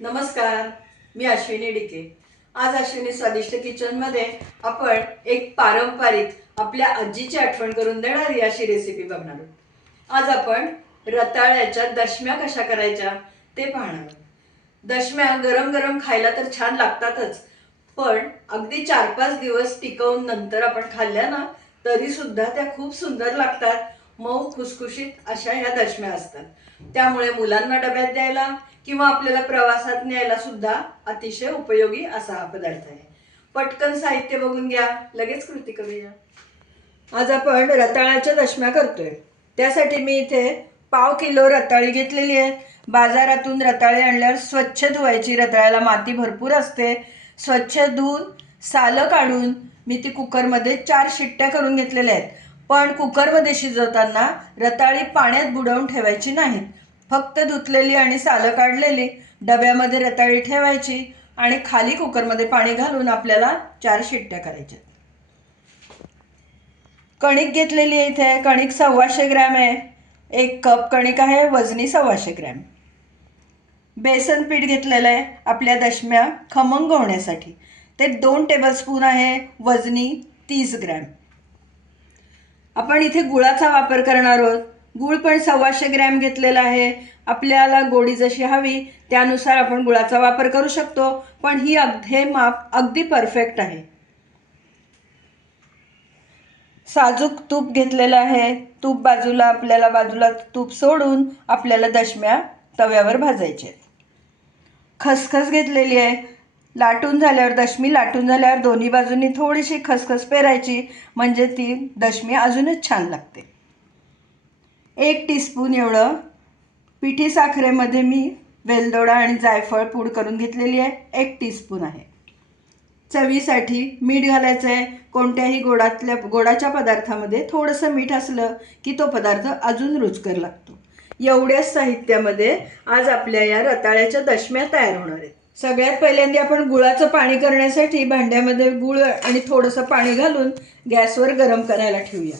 नमस्कार, मी अश्विनी डिके। आज अश्विनी स्वादिष्ट किचन मध्ये आपण एक पारंपरिक आपल्या आजीची आठवण करून देणारी अशी रेसिपी बघणार आहोत। आज आपण रताळ्याच्या दशम्या कशा करायच्या ते पाहणार आहोत। दशम्या गरम गरम खायला तर छान लागतातच, पण अगदी 4-5 दिवस टिकवून नंतर आपण खाल्ल्या ना तरी सुद्धा त्या खूप सुंदर लागतात। मऊ खुसखुशीत अशा ह्या दशम्या असतात, त्यामुळे मुलांना डब्यात द्यायला किंवा आपल्याला प्रवासात न्यायला सुद्धा अतिशय उपयोगी असा हा पदार्थ आहे। पटकन साहित्य बघून घ्या, लगेच कृती करूया। आज आपण रताळ्याच्या दशम्या करतोय, त्यासाठी मी इथे पाव किलो रताळी घेतलेली आहे। बाजारातून रताळी आणल्यावर स्वच्छ धुवायची, रताळ्याला माती भरपूर असते। स्वच्छ धुवून सालं काढून मी ती कुकरमध्ये 4 शिट्ट्या करून घेतलेल्या आहेत। पण कुकरमध्ये शिजवताना रताळी पाण्यात बुडवून ठेवायची नाहीत, फक्त धुतलेली आणि सालं काढलेली डब्यामध्ये रताळी ठेवायची आणि खाली कुकरमध्ये पाणी घालून आपल्याला 4 शिट्ट्या करायच्या। कणिक घेतलेली आहे इथे, कणिक 125 ग्रॅम आहे। 1 कप कणिक आहे, वजनी 125 ग्रॅम। बेसन पीठ घेतलेलं आहे आपल्या दशम्या खमंग होण्यासाठी, ते 2 टेबलस्पून आहे, वजनी 30 ग्रॅम। आपण इथे गुळाचा वापर करणार आहोत। गुळ पण 125 ग्रॅम घेतलेला आहे। आपल्याला गोडी जशी हवी त्यानुसार आपण गुळाचा वापर करू शकतो, पण हे माप अगदी परफेक्ट आहे। साजूक तूप घेतलेलं आहे। तूप बाजूला तूप सोडून आपल्याला दशम्या तव्यावर भाजायचे। खसखस घेतलेली आहे। दशमी लाटून झाल्यावर दोन्ही बाजूंनी थोडीशी खसखस पेरायची, म्हणजे ती दशमी अजूनच छान लागते। 1 टीस्पून एवढं पिठी साखरेमध्ये मी वेलदोडा आणि जायफळ पूड करून घेतलेली आहे, 1 टीस्पून आहे। चवीसाठी मीठ घालायचं आहे। कोणत्याही गोडाच्या पदार्थामध्ये थोडंसं मीठ असलं की तो पदार्थ अजून रुचकर लागतो। एवढ्याच साहित्यामध्ये आज आपल्या या रताळ्याच्या दशम्या तयार होणार आहेत। सगळ्यात पहिल्यांदा आपण गुळाचं पाणी करण्यासाठी भांड्यामध्ये गुळ आणि थोडंसं पाणी घालून गॅसवर गरम करायला ठेवूया।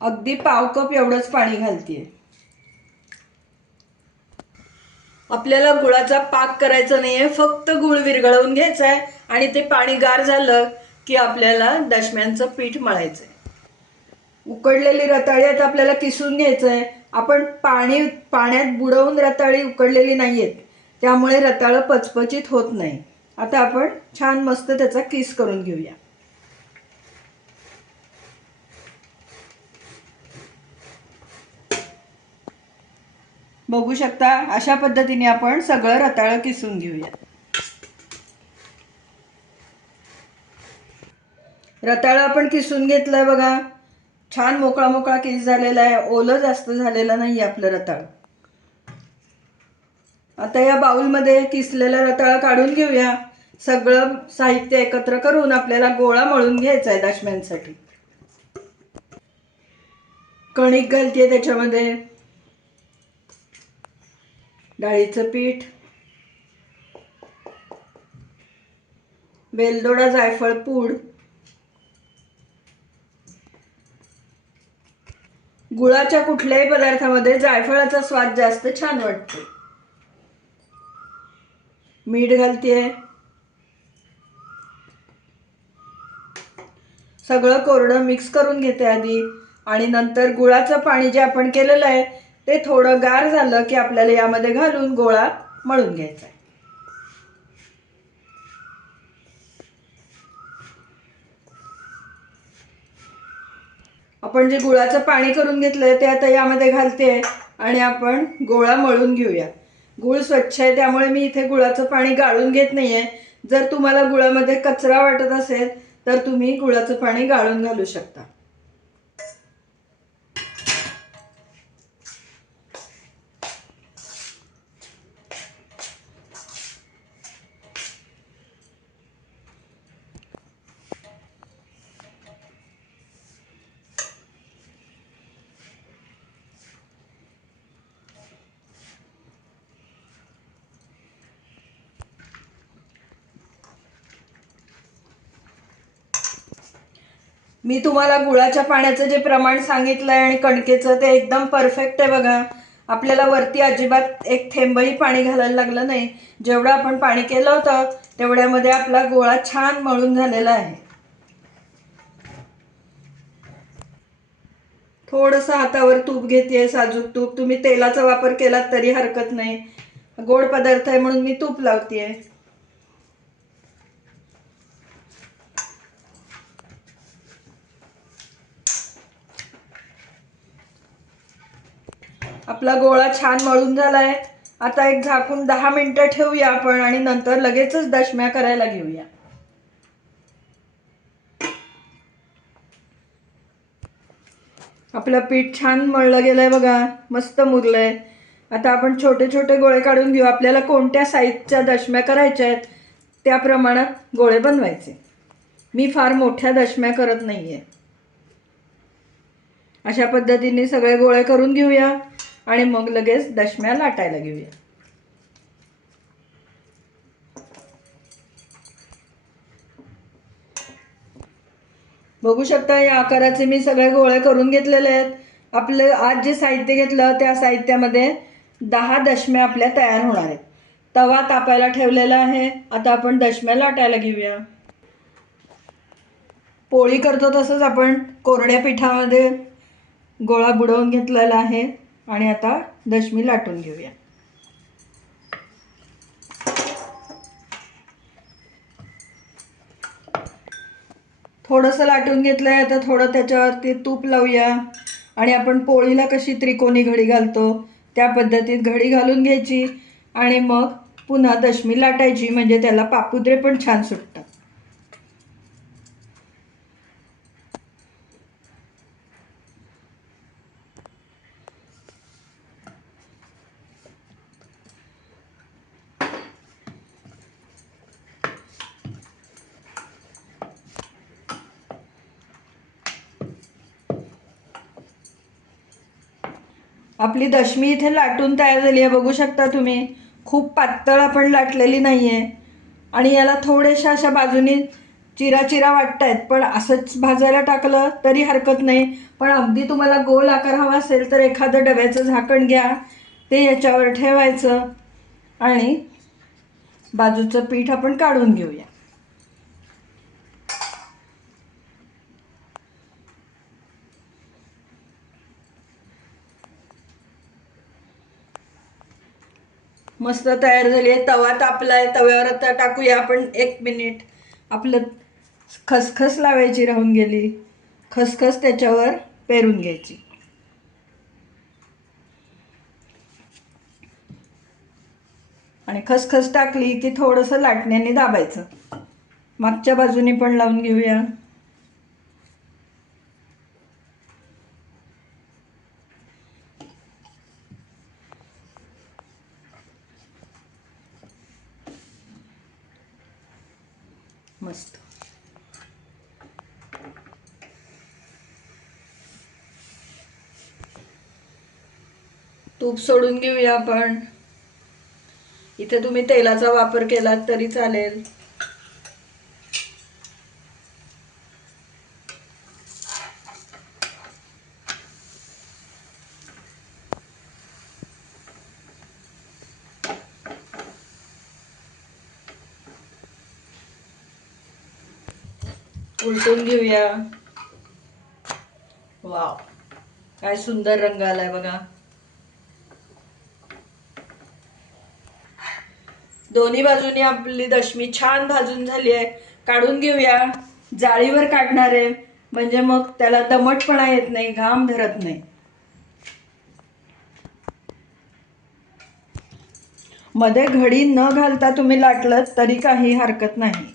अगदी पाव कप एवढंच पाणी घालतेय। आपल्याला गुळाचा पाक करायचा नाहीये, फक्त गुळ विरघळवून घ्यायचा आहे आणि ते पाणी गार झालं की आपल्याला दशम्यांचं पीठ मळायचं आहे। उकडलेली रताळी आता आपल्याला किसून घ्यायचं आहे। आपण पाण्यात बुडवून रताळी उकडलेली नाहीयेत, त्यामुळे रताळं पचपचित होत नाही। आता आपण छान मस्त त्याचा किस करून घेऊया। बघू शकता, अशा पद्धतीने आपण सगळं रताळं किसून घेऊया। रताळं आपण किसून घेतलंय बघा, छान मोकळा मोकळा किस झालेला आहे, ओलं जास्त झालेलं नाही आपलं रताळं। आता या बाउलमध्ये किसलेलं रताळं काढून घेऊया। सगळं साहित्य एकत्र करून आपल्याला गोळा मळून घ्यायचा आहे दशम्यांसाठी। कणिक घालते, त्याच्यामध्ये डाळीचं पीठ, वेलदोडा जायफळ पूड, गुळाच्या कुठल्याही पदार्थामध्ये जायफळाचा स्वाद जास्त छान वाटतो। मीठ घालते, सगळं कोरडं मिक्स करून घेते आधी, आणि नंतर गुळाचं पाणी जे आपण केलेलं आहे ते थोडं गार झालं की आपल्याला यामध्ये घालून गोळा मळून घ्यायचा आहे। आपण जे गुळाचं पाणी करून घेतलंय ते आता यामध्ये घालते आणि आपण गोळा मळून घेऊया। गुळ स्वच्छ आहे, त्यामुळे मी इथे गुळाचं पाणी गाळून घेत नाहीये। जर तुम्हाला गुळामध्ये कचरा वाटत असेल तर तुम्ही गुळाचं पाणी गाळून घालू शकता। मी तुम्हाला गुळाच्या पाण्याचं जे प्रमाण सांगितलंय आणि कणकेचं ते एकदम परफेक्ट आहे बघा। आपल्याला वरती अजिबात एक थेंबही पाणी घालायला लागलं नाही. जेवढं आपण पाणी केलं होतं तेवढ्यामध्ये आपला गोळा छान मळून झालेला आहे. थोडंसं हातावर तूप घेते, साजूक तूप. तुम्ही तेलाचा वापर केलात तरी हरकत नाही. गोड पदार्थ आहे म्हणून मी तूप लावतेय. आपला गोळा छान मळून झालाय. आता एक झाकून 10 मिनिटं ठेवूया आपण आणि नंतर लगेचच दशम्या करायला घेऊया. आपलं पीठ छान मळलं गेलंय बघा, मस्त मुरलंय. आता आपण छोटे छोटे गोळे काढून घेऊ. आपल्याला कोणत्या साईजच्या दशम्या करायच्या आहेत त्याप्रमाणे गोळे बनवायचे. मी फार मोठ्या दशम्या करत नाहीये. अशा पद्धतीने सगळे गोळे करून घेऊया आणि मग लगेच दशम्या लाटायला घेऊया. बघू शकता या आकाराचे मी सगळे गोळे करून घेतलेले आहेत. आपलं आज जे साहित्य घेतलं त्या साहित्यामध्ये 10 दशम्या आपल्या तयार होणार आहेत. तवा तापायला ठेवलेला आहे. आता आपण दशम्या लाटायला घेऊया. पोळी करतो तसंच आपण कोरड्या पिठामध्ये गोळा बुडवून घेतलेला आहे आणि आता दशमी लाटून घेऊया. थोडंसं लाटून घेतलंय. आता थोडं त्याच्यावरती तूप लावूया आणि आपण पोळीला कशी त्रिकोणी घडी घालतो त्या पद्धतीत घडी घालून घ्यायची आणि मग पुन्हा दशमी लाटायची, म्हणजे त्याला पापुद्रे पण छान सुटतात. आपली दशमी इथे लाटून तयार झाली आहे. बघू शकता तुम्ही, खूप पातळ आपण लाटलेली नाही आहे आणि याला थोड्याशा अशा बाजूनी चिरा चिरा वाटत आहेत. पण असंच भाजायला टाकलं तरी हरकत नाही. पण अगदी तुम्हाला गोल आकार हवा असेल तर एखादं डब्याचं झाकण घ्या, ते याच्यावर ठेवायचं आणि बाजूचं पीठ आपण काढून घेऊया. मस्त तयार झाली आहे. तवा तापलाय, तव्यावर आता टाकूया आपण. 1 मिनिट. आपलं खसखस लावायची राहून गेली. खसखस त्याच्यावर पेरून घ्यायची. आणि खसखस टाकली की थोडंसं लाटण्याने दाबायचं. मागच्या बाजूने पण लावून घेऊया. मस्त. तूप सोडून घेऊया आपण. इथे तुम्ही तेलाचा वापर केलात तरी चालेल. उलटून घेऊया. वाव, काय सुंदर रंग आलाय बघा. दोन्ही बाजूनी आपली दशमी छान भाजून झाली आहे. काढून घेऊया. जाळीवर काढणार आहे म्हणजे मग त्याला दमटपणा येत नाही, घाम धरत नाही. मध्ये घडी न घालता तुम्ही लाटलं तरी काही हरकत नाही.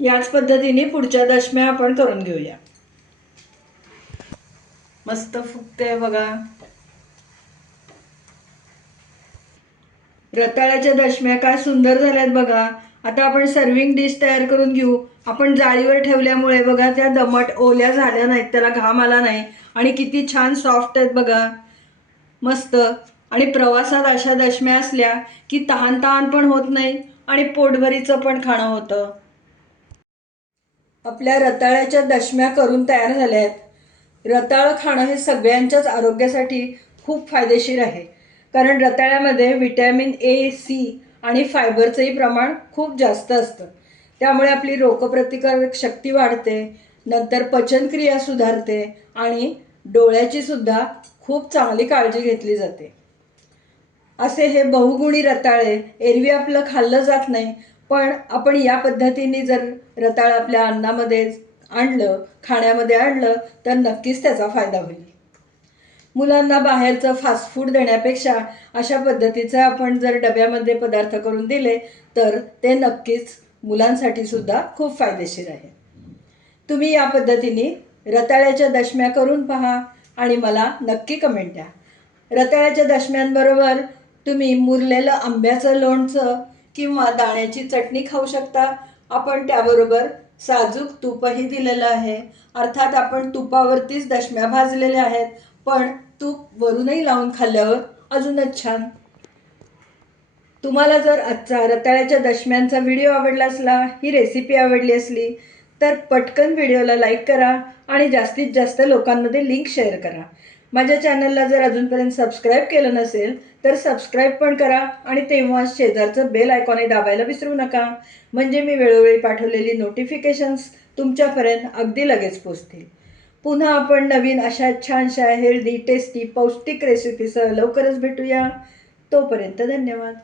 याच पद्धतीने पुढच्या दशम्या आपण करून घेऊया. मस्त फुगते बघा. रताळ्याच्या दशम्या काय सुंदर झाल्यात बघा. आता आपण सर्विंग डिश तयार करून घेऊ. आपण जाळीवर ठेवल्यामुळे बघा त्या दमट ओल्या झाल्या नाहीत, त्याला घाम आला नाही आणि किती छान सॉफ्ट आहेत बघा. मस्त. आणि प्रवासात अशा दशम्या असल्या की तहान पण होत नाही आणि पोटभरीचं पण खाणं होतं. आपल्या रताळ्याच्या दशम्या करून तयार झाल्या आहेत. रताळं खाणं हे सगळ्यांच्याच आरोग्यासाठी खूप फायदेशीर आहे, कारण रताळ्यामध्ये व्हिटॅमिन ए, सी आणि फायबरचंही प्रमाण खूप जास्त असतं. त्यामुळे आपली रोगप्रतिकारक शक्ती वाढते, नंतर पचनक्रिया सुधारते आणि डोळ्याची सुद्धा खूप चांगली काळजी घेतली जाते. असे हे बहुगुणी रताळे एरवी आपलं खाल्लं जात नाही, पण आपण या पद्धतीने जर रताळं आपल्या अन्नामध्ये आणलं, खाण्यामध्ये आणलं, तर नक्कीच त्याचा फायदा होईल. मुलांना बाहेरचं फास्ट फूड देण्यापेक्षा अशा पद्धतीचं आपण जर डब्यामध्ये पदार्थ करून दिले तर ते नक्कीच मुलांसाठी सुद्धा खूप फायदेशीर आहे. तुम्ही या पद्धतीने रताळ्याच्या दशम्या करून पहा आणि मला नक्की कमेंट द्या. रताळ्याच्या दशम्यांबरोबर तुम्ही मुरलेलं आंब्याचं लोणचं किंवा दाण्याची चटणी खाऊ शकता. आपण त्याबरोबर साजूक तूपही दिलेलं आहे. अर्थात आपण तुपावरतीच दशम्या भाजलेल्या आहेत, पण तूप वरूनही लावून खाल्ल्यावर अजूनच छान. तुम्हाला जर आजचा रताळ्याच्या दशम्यांचा व्हिडिओ आवडला असला, ही रेसिपी आवडली असली, तर पटकन व्हिडिओला लाईक करा आणि जास्तीत जास्त लोकांमध्ये लिंक शेअर करा. माझ्या चॅनलला जर अजूनपर्यंत सबस्क्राईब केलं नसेल तर सबस्क्राईब पण करा आणि तेव्हा शेजारचं बेल आयकॉनही दाबायला विसरू नका, म्हणजे मी वेळोवेळी पाठवलेली नोटिफिकेशन्स तुमच्यापर्यंत अगदी लगेच पोचतील. पुन्हा आपण नवीन अशा छानशा हेल्दी, टेस्टी, पौष्टिक रेसिपीसह लवकरच भेटूया. तोपर्यंत धन्यवाद.